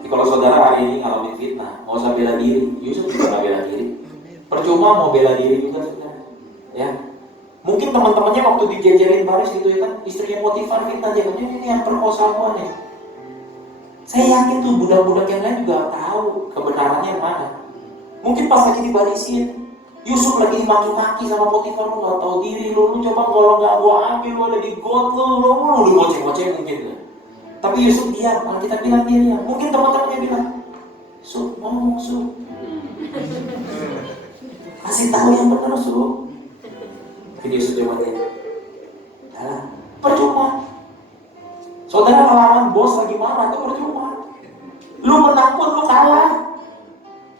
Jadi kalau saudara hari ini ngalamin fitnah, mau usah bela diri, Yusuf juga nggak bela diri. Percuma mau bela diri juga, saudara. Ya, mungkin teman-temannya waktu dijejerin baris itu ya kan, istrinya Potifar fitnah dia, ini yang perkosa gua nih. Saya yakin tuh budak-budak yang lain juga tahu kebenarannya yang mana. Mungkin pas lagi dibarisin, Yusuf lagi dimaki-maki sama Potifar, lu gak tahu diri lu coba kalau gak gua ambil, lu ada di got lu goceh-goceh mungkin ya. Tapi Yusuf diam, kalau kita bilang dia, mungkin teman-temannya bilang, Sup, ngomong Sup, kasih tahu yang benar Sup. Jadi Yusuf coba dia, percuma. Saudara ngelawan bos lagi marah, itu percuma. Lu menang pun lu kalah.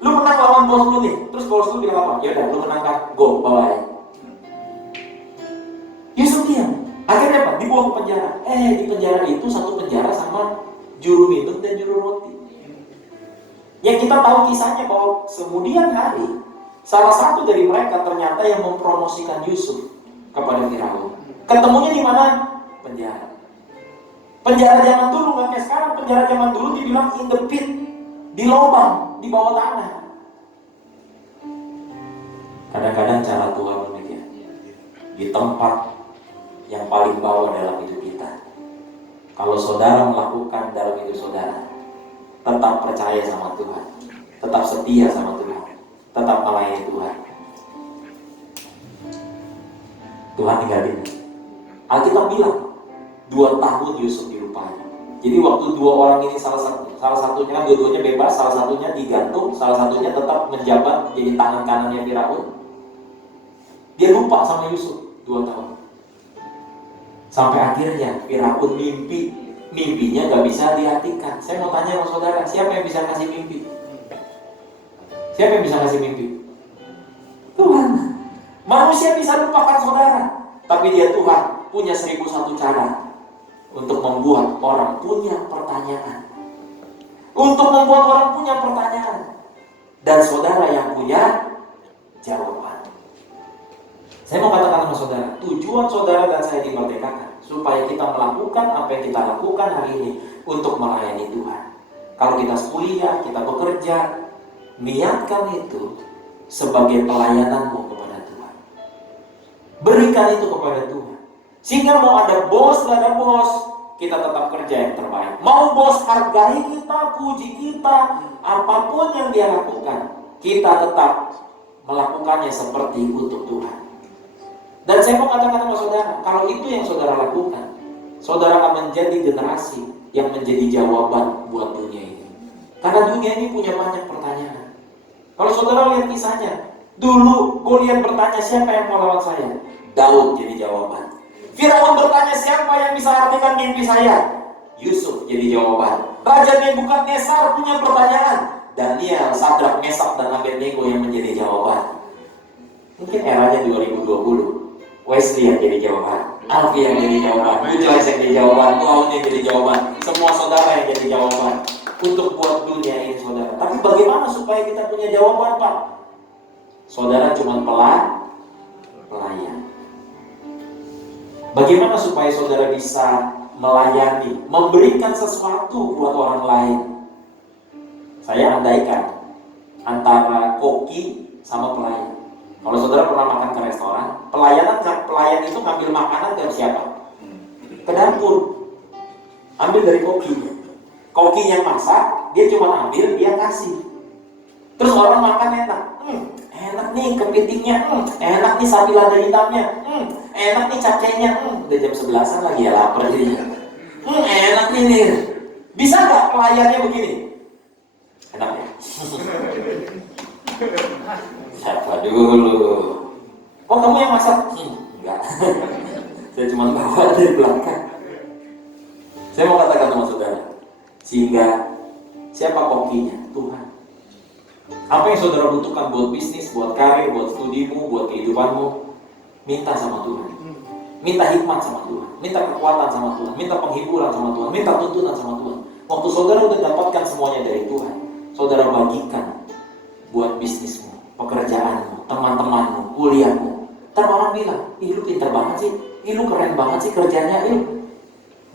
Lu menang lawan bos lu nih, terus bos lu bilang apa? Ya udah, lu menangkan, go, bawa ya. Yusuf diam. Akhirnya apa? Dibawa ke penjara. Di penjara itu satu penjara sama juru minum dan juru roti. Yang kita tahu kisahnya bahwa kemudian hari, salah satu dari mereka ternyata yang mempromosikan Yusuf kepada Firaun. Ketemunya di mana? Penjara. Penjara zaman dulu nggak kayak sekarang. Penjara zaman dulu dibilang in the pit, di lubang, di bawah tanah. Kadang-kadang cara Tuhan demikian, di tempat yang paling bawah dalam hidup kita. Kalau saudara melakukan dalam hidup saudara, tetap percaya sama Tuhan, tetap setia sama Tuhan, tetap melayani Tuhan. Tuhan tinggalin. Alkitab bilang 2 tahun Yusuf dilupain. Jadi waktu 2 orang ini salah satunya kan dua-duanya bebas, salah satunya digantung, salah satunya tetap menjabat jadi tangan kanannya Firaun. Dia lupa sama Yusuf 2 tahun. Sampai akhirnya Firaun mimpinya gak bisa diartikan. Saya mau tanya sama saudara, siapa yang bisa kasih mimpi? Siapa yang bisa kasih mimpi? Tuhan. Manusia bisa lupakan saudara, tapi dia Tuhan punya 1001 cara untuk membuat orang punya pertanyaan. Untuk membuat orang punya pertanyaan. Dan saudara yang punya jawaban. Saya mau katakan sama saudara, tujuan saudara dan saya dimerdekakan supaya kita melakukan apa yang kita lakukan hari ini untuk melayani Tuhan. Kalau kita kuliah, kita bekerja, niatkan itu sebagai pelayananmu kepada Tuhan. Berikan itu kepada Tuhan. Sehingga mau ada bos, gak ada bos, kita tetap kerja yang terbaik. Mau bos hargai kita, puji kita, apapun yang dia lakukan, kita tetap melakukannya seperti untuk Tuhan. Dan saya mau katakan sama saudara, kalau itu yang saudara lakukan, saudara akan menjadi generasi yang menjadi jawaban buat dunia ini. Karena dunia ini punya banyak pertanyaan. Kalau saudara lihat kisahnya, dulu Goliat bertanya siapa yang mau lawan saya? Daud jadi jawaban. Firaun bertanya siapa yang bisa artikan mimpi saya? Yusuf jadi jawaban. Raja Nebukadnezar punya pertanyaan. Daniel, Sadrak, Mesak, dan Abednego yang menjadi jawaban. Mungkin eranya 2020. Wesley yang jadi jawaban, Alfi yang jadi jawaban, Joyce yang jadi jawaban, Tuhan yang jadi jawaban, semua saudara yang jadi jawaban untuk buat dunia ini saudara. Tapi bagaimana supaya kita punya jawaban Pak? Saudara cuma pelayan. Bagaimana supaya saudara bisa melayani, memberikan sesuatu buat orang lain? Saya andaikan antara koki sama pelayan. Kalau saudara pernah makan ke restoran, pelayan itu ngambil makanan dari siapa? Ke dapur. Ambil dari kokinya. Kokinya masak, dia cuma ambil, dia kasih. Terus orang makan enak. Enak nih kepitingnya, enak nih sapi lada hitamnya, enak nih cacenya. Udah jam 11-an lagi ya lapar jadinya. Enak nih. Bisa gak pelayannya begini? Enak ya? Siapa dulu? Oh kamu yang masak? Enggak. Saya cuma bawa dari belakang. Saya mau katakan sama saudara, Sehingga siapa kokinya? Tuhan. Apa yang saudara butuhkan buat bisnis, buat karir, buat studimu, buat kehidupanmu, minta sama Tuhan. Minta hikmat sama Tuhan, minta kekuatan sama Tuhan, minta penghiburan sama Tuhan, minta tuntunan sama Tuhan. Waktu saudara udah dapatkan semuanya dari Tuhan, saudara bagikan buat bisnismu, pekerjaanmu, teman-temanmu, kuliahmu. Ntar orang bilang, ih lu pintar banget sih, ih lu keren banget sih kerjanya, ih.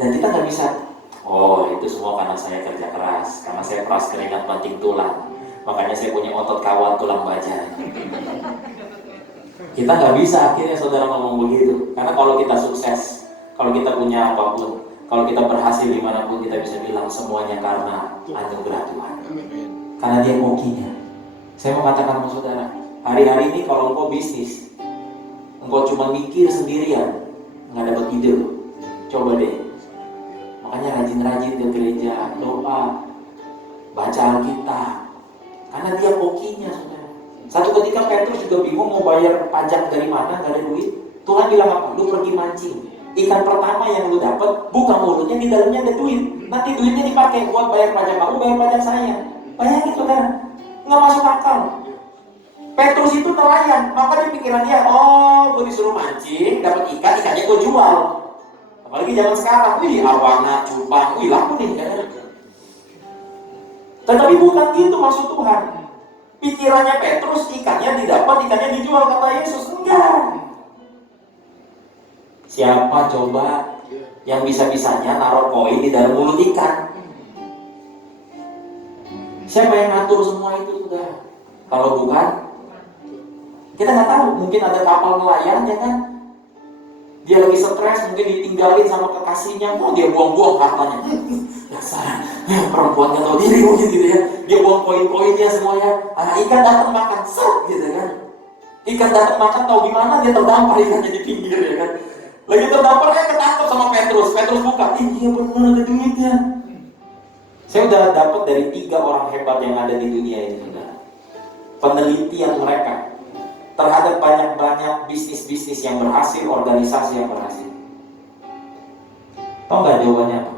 Dan kita nggak bisa, oh itu semua karena saya kerja keras, karena saya peras keringat banting tulang, makanya saya punya otot kawat tulang baja. Kita nggak bisa akhirnya saudara ngomong begitu. Karena kalau kita sukses, kalau kita punya apapun, kalau kita berhasil dimanapun, kita bisa bilang semuanya karena anugerah Tuhan. Karena dia kokinya. Saya mau katakan sama saudara, hari-hari ini kalau engkau bisnis, engkau cuma mikir sendirian, nggak dapat ide loh. Coba deh. Makanya rajin-rajin ke gereja, doa, baca Alkitab. Karena dia kokinya saudara. Satu ketika Petrus juga bingung mau bayar pajak dari mana, gak ada duit. Tuhan bilang apa? Lu pergi mancing. Ikan pertama yang lu dapat, buka mulutnya, di dalamnya ada duit. Nanti duitnya dipakai buat bayar pajak kamu, bayar pajak saya. Bayangin saudara, nggak masuk akal. Petrus itu nelayan, maka di pikiran dia, oh gue disuruh mancing, dapat ikan, ikannya gue jual. Apalagi zaman sekarang, wih awana, cupang, wih laku nih kan. Tetapi bukan gitu maksud Tuhan. Pikirannya Petrus, ikannya didapat, ikannya dijual, kata Yesus. Enggak. Siapa coba yang bisa-bisanya naruh koin di dalam mulut ikan? Siapa yang ngatur semua itu sudah? Kalau bukan, kita nggak tahu. Mungkin ada kapal nelayan ya kan? Dia lagi stres, mungkin ditinggalin sama kekasihnya, oh dia buang-buang hartanya. Dasar perempuan gak tahu diri mungkin gitu ya. Dia buang koin-koinnya semuanya. Ikan datang makan, set gitu kan. Ikan datang makan, tahu gimana dia terdampar ikannya di pinggir ya kan. Lagi terdampar kayak ketangkep sama Petrus. Petrus buka, iya benar ada duitnya. Saya udah dapat dari 3 orang hebat yang ada di dunia ini saudara. Penelitian mereka terhadap banyak-banyak bisnis-bisnis yang berhasil, organisasi yang berhasil. Tahu nggak jawabannya apa?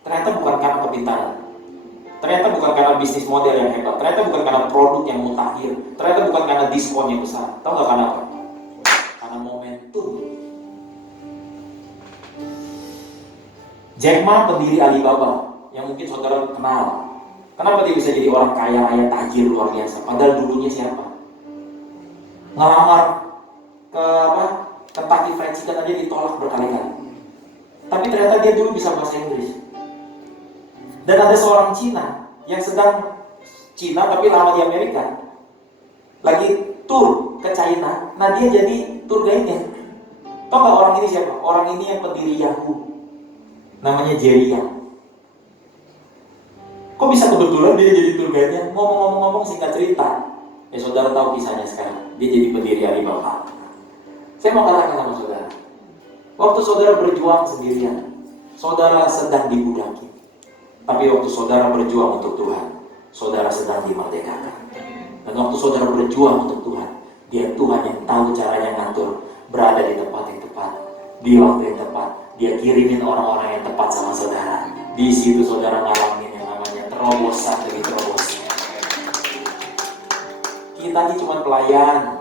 Ternyata bukan karena kepintaran. Ternyata bukan karena bisnis model yang hebat. Ternyata bukan karena produk yang mutakhir. Ternyata bukan karena diskon yang besar. Tahu nggak karena apa? Karena momentum. Jack Ma, pendiri Alibaba, yang mungkin saudara kenal. Kenapa dia bisa jadi orang kaya raya tajir luar biasa? Padahal dulunya siapa? Ngelamar ke Kentucky Fried Chicken aja ditolak berkali-kali. Tapi ternyata dia dulu bisa bahasa Inggris. Dan ada seorang Cina yang sedang Cina tapi lama di Amerika, lagi tur ke China. Nah dia jadi tour guide-nya. Tahu nggak orang ini siapa? Orang ini yang pendiri Yahoo, namanya Jerry Yang. Kok bisa kebetulan dia jadi tour guide-nya? Ngomong-ngomong singkat cerita, ya saudara tahu kisahnya sekarang. Dia jadi pendiri Alibaba. Saya mau katakan sama saudara, waktu saudara berjuang sendirian, saudara sedang dibudaki. Tapi waktu saudara berjuang untuk Tuhan, saudara sedang dimerdekakan. Dan waktu saudara berjuang untuk Tuhan, dia Tuhan yang tahu caranya ngatur, berada di tempat yang tepat, di waktu yang tepat. Dia kirimin orang-orang yang tepat sama saudara. Di situ saudara ngalamin yang namanya terobosan demi terobosan. Kita ini cuma pelayan.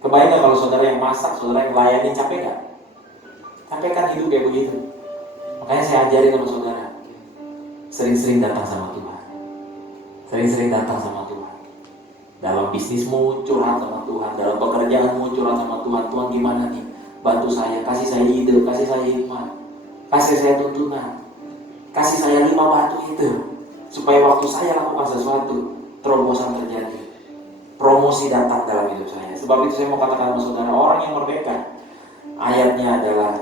Kebayang gak kalau saudara yang masak, saudara yang melayani, capek gak? Capek kan hidup kayak begitu. Makanya saya ajarin sama saudara, sering-sering datang sama Tuhan. Sering-sering datang sama Tuhan. Dalam bisnismu curhat sama Tuhan, dalam pekerjaanmu curhat sama Tuhan. Tuhan gimana nih? Bantu saya, kasih saya ide, kasih saya hikmat, kasih saya tuntunan, kasih saya 5 batu itu, supaya waktu saya lakukan sesuatu, terobosan terjadi, promosi datang dalam hidup saya. Sebab itu saya mau katakan sama saudara, orang yang merdeka, ayatnya adalah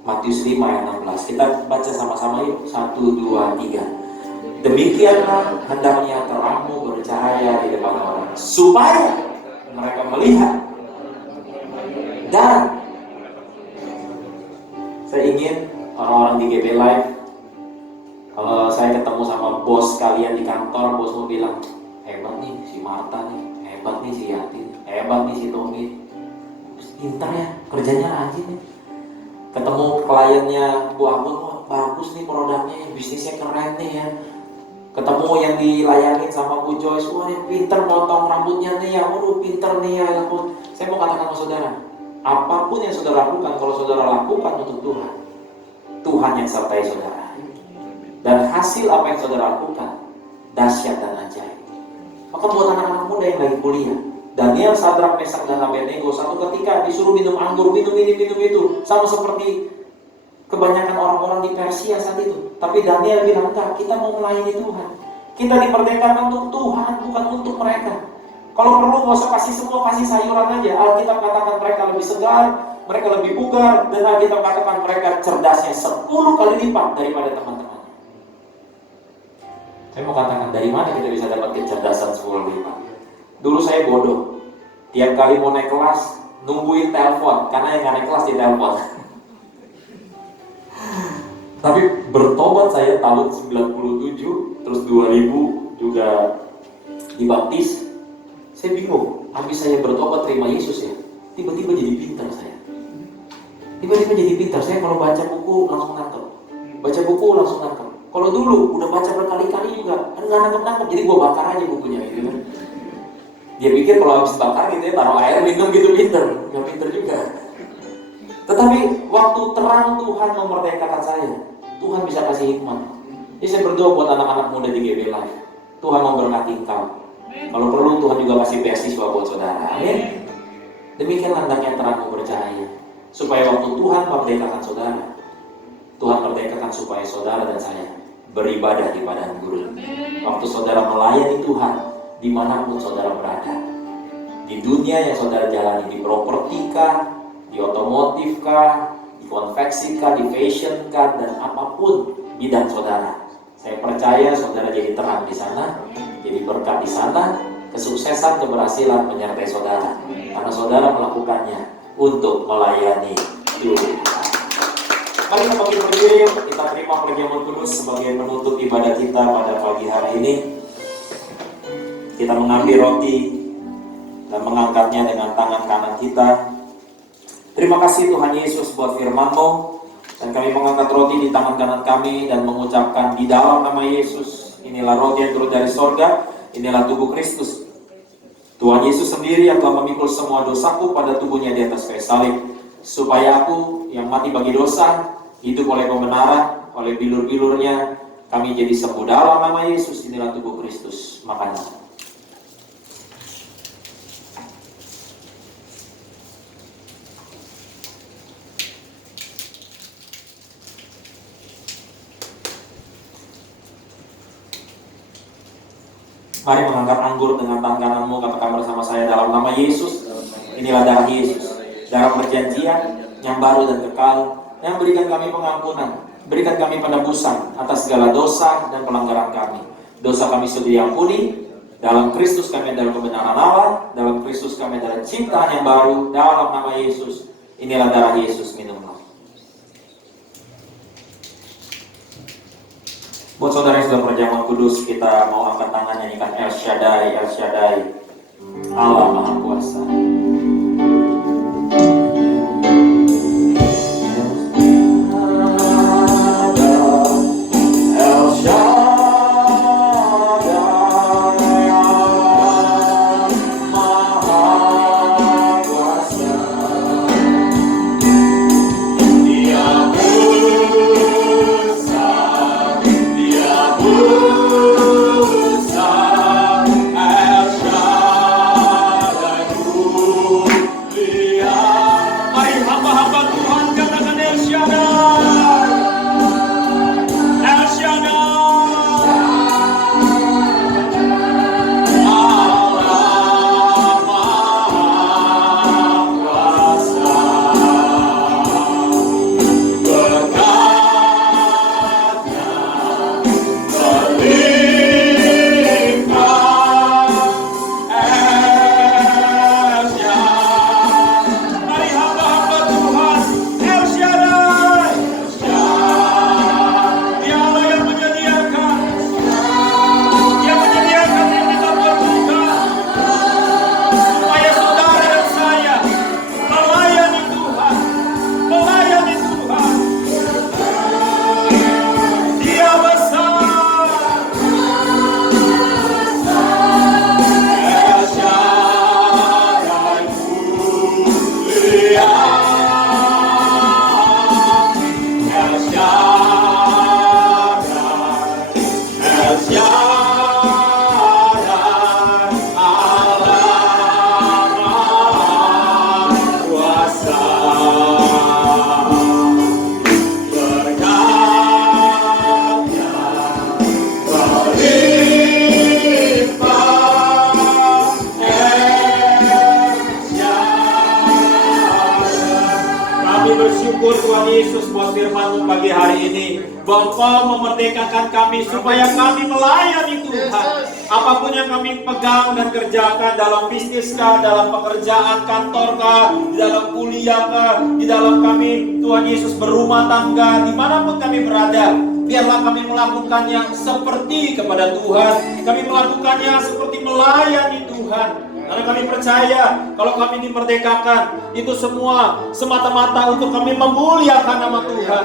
Matius 5 ayat 16. Kita baca sama-sama yuk. 1, 2, 3. Demikianlah hendaknya terangmu bercahaya di depan orang, supaya mereka melihat. Dan saya ingin orang-orang di GB Live, kalau saya ketemu sama bos kalian di kantor, bos mau bilang, hebat nih si Marta nih, hebat nih si Yati, hebat nih si Tommy, pintar ya, kerjanya rajin nih. Ketemu kliennya Bu Abun, wah bagus nih produknya, bisnisnya keren nih ya. Ketemu yang dilayani sama Bu Joyce, wah ini pinter potong rambutnya nih ya, waduh pinter nih ya. Saya mau katakan sama saudara, apapun yang saudara lakukan, kalau saudara lakukan untuk Tuhan, Tuhan yang sertai saudara. Dan hasil apa yang saudara lakukan dahsyat dan ajaib. Maka buat anak-anak muda yang lagi kuliah, Daniel, Sadrak, Mesak, dan Abednego satu ketika disuruh minum anggur, minum itu, sama seperti kebanyakan orang-orang di Persia saat itu. Tapi Daniel bilang, enggak, kita mau melayani Tuhan. Kita diperdekakan untuk Tuhan, bukan untuk mereka. Kalau perlu nggak usah kasih semua, kasih sayuran aja. Alkitab katakan mereka lebih segar, mereka lebih bugar, dan Alkitab katakan mereka cerdasnya 10 kali lipat daripada teman-teman. Saya mau katakan, dari mana kita bisa dapat kecerdasan 10 lipat? Dulu saya bodoh. Tiap kali mau naik kelas, nungguin telepon, karena yang nggak naik kelas di telepon. Tapi bertobat saya tahun 97, terus 2000 juga dibaptis. Saya bingung, habis saya bertobat terima Yesus ya, tiba-tiba jadi pintar saya. Tiba-tiba jadi pintar, saya kalau baca buku langsung nangkep. Baca buku langsung nangkep. Kalau dulu udah baca berkali-kali juga, nggak nangkep-nangkep, jadi gua bakar aja bukunya gitu kan. Dia pikir kalau habis bakar gitu ya, taruh air minum gitu pintar, nggak pintar juga. Tetapi waktu terang Tuhan memerdekakan saya, Tuhan bisa kasih hikmat. Jadi saya berdoa buat anak-anak muda di GB Live, Tuhan memberkati engkau. Kalau perlu Tuhan juga kasih beasiswa buat saudara. Amin. Demikian hendaknya terang bercahaya, supaya waktu Tuhan memerdekakan saudara, Tuhan merdekakan supaya saudara dan saya beribadah di padang gurun. Waktu saudara melayani Tuhan, dimanapun saudara berada, di dunia yang saudara jalani, di properti kah, di otomotif kah, di konveksi kah, di fashion kah, dan apapun bidang saudara, saya percaya saudara jadi terang di sana, jadi berkat di sana, kesuksesan, keberhasilan menyertai saudara, karena saudara melakukannya untuk melayani Tuhan. Mari kita bangkit berdiri, kita terima perjamuan kudus sebagai penutup ibadah kita pada pagi hari ini. Kita mengambil roti dan mengangkatnya dengan tangan kanan kita. Terima kasih Tuhan Yesus buat firman-Mu, dan kami mengangkat roti di tangan kanan kami dan mengucapkan di dalam nama Yesus, inilah roti yang turun dari sorga, inilah tubuh Kristus. Tuhan Yesus sendiri yang telah memikul semua dosaku pada tubuhnya di atas kayu salib, supaya aku yang mati bagi dosa, hidup oleh pembenaran, oleh bilur-bilurnya, kami jadi sembuh. Dalam nama Yesus, inilah tubuh Kristus. Makanlah. Mari mengangkat anggur dengan tangan kananmu, katakan bersama saya, dalam nama Yesus, inilah darah Yesus, darah perjanjian yang baru dan kekal, yang berikan kami pengampunan, berikan kami penebusan atas segala dosa dan pelanggaran kami. Dosa kami sudah diampuni, dalam Kristus kami adalah kebenaran Allah, dalam Kristus kami adalah ciptaan yang baru, dalam nama Yesus, inilah darah Yesus, minumlah. Buat saudara yang sudah perjamuan kudus, kita mau angkat tangan nyanyikan El Shaddai, El Shaddai, Allah Maha Kuasa. bersyukur Tuhan Yesus buat firman-Mu pagi hari ini, bahwa Engkau memerdekakan kami supaya kami melayani Tuhan. Apapun yang kami pegang dan kerjakan dalam bisnis kah, dalam pekerjaan kantor kah, di dalam kuliah kah, di dalam kami Tuhan Yesus berumah tangga, dimanapun kami berada, biarlah kami melakukannya seperti kepada Tuhan. Kami melakukannya seperti melayani Tuhan. Karena kami percaya kalau kami dimerdekakan, itu semua semata-mata untuk kami memuliakan nama Tuhan.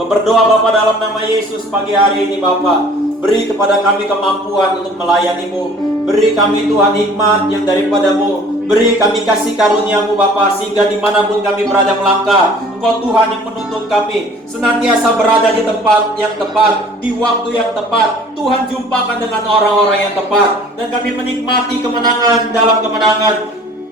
Berdoa Bapa dalam nama Yesus pagi hari ini Bapa, beri kepada kami kemampuan untuk melayani-Mu. Beri kami Tuhan hikmat yang daripada-Mu. Beri kami kasih karunia-Mu Bapa, sehingga dimanapun kami berada melangkah, Engkau Tuhan yang menuntun kami senantiasa berada di tempat yang tepat, di waktu yang tepat. Tuhan jumpakan dengan orang-orang yang tepat, dan kami menikmati kemenangan dalam kemenangan.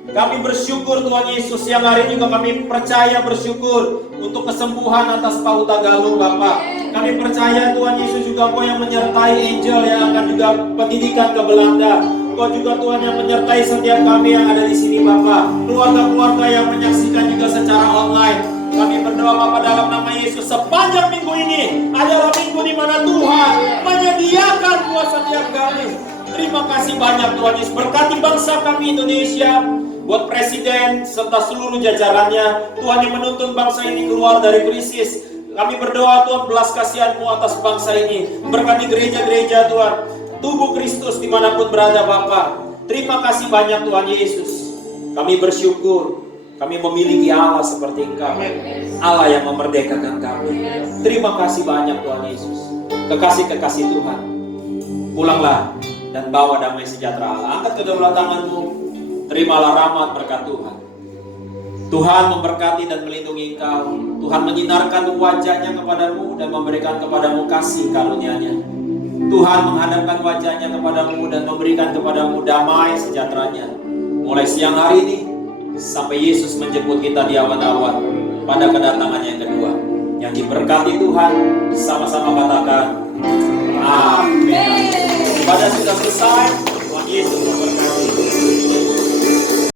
Kami bersyukur Tuhan Yesus, yang hari ini juga kami percaya bersyukur untuk kesembuhan atas Pak Huta Galung Bapak. Kami percaya Tuhan Yesus juga Engkau yang menyertai Angel yang akan juga pendidikan ke Belanda. Engkau juga Tuhan yang menyertai setiap kami yang ada di sini Bapak. Keluarga-keluarga yang menyaksikan juga secara online. Kami berdoa Bapak dalam nama Yesus, sepanjang minggu ini adalah minggu di mana Tuhan menyediakan buat setiap kami. Terima kasih banyak Tuhan Yesus. Berkati bangsa kami Indonesia, buat presiden serta seluruh jajarannya. Tuhan yang menuntun bangsa ini keluar dari krisis. Kami berdoa Tuhan, belas kasihan-Mu atas bangsa ini. Berkati gereja-gereja Tuhan, tubuh Kristus dimanapun berada Bapa. Terima kasih banyak Tuhan Yesus. Kami bersyukur kami memiliki Allah seperti Engkau, Allah yang memerdekakan kami. Terima kasih banyak Tuhan Yesus. Kekasih-kekasih Tuhan, pulanglah dan bawa damai sejahtera Allah. Angkat kedua tangan-Mu, terimalah rahmat berkat Tuhan. Tuhan memberkati dan melindungi engkau. Tuhan menyinarkan wajahnya kepadamu dan memberikan kepadamu kasih karunia-Nya. Tuhan menghadapkan wajahnya kepadamu dan memberikan kepadamu damai sejahteranya. Mulai siang hari ini sampai Yesus menjemput kita di awan-awan pada kedatangannya yang kedua. Yang diberkati Tuhan, sama-sama katakan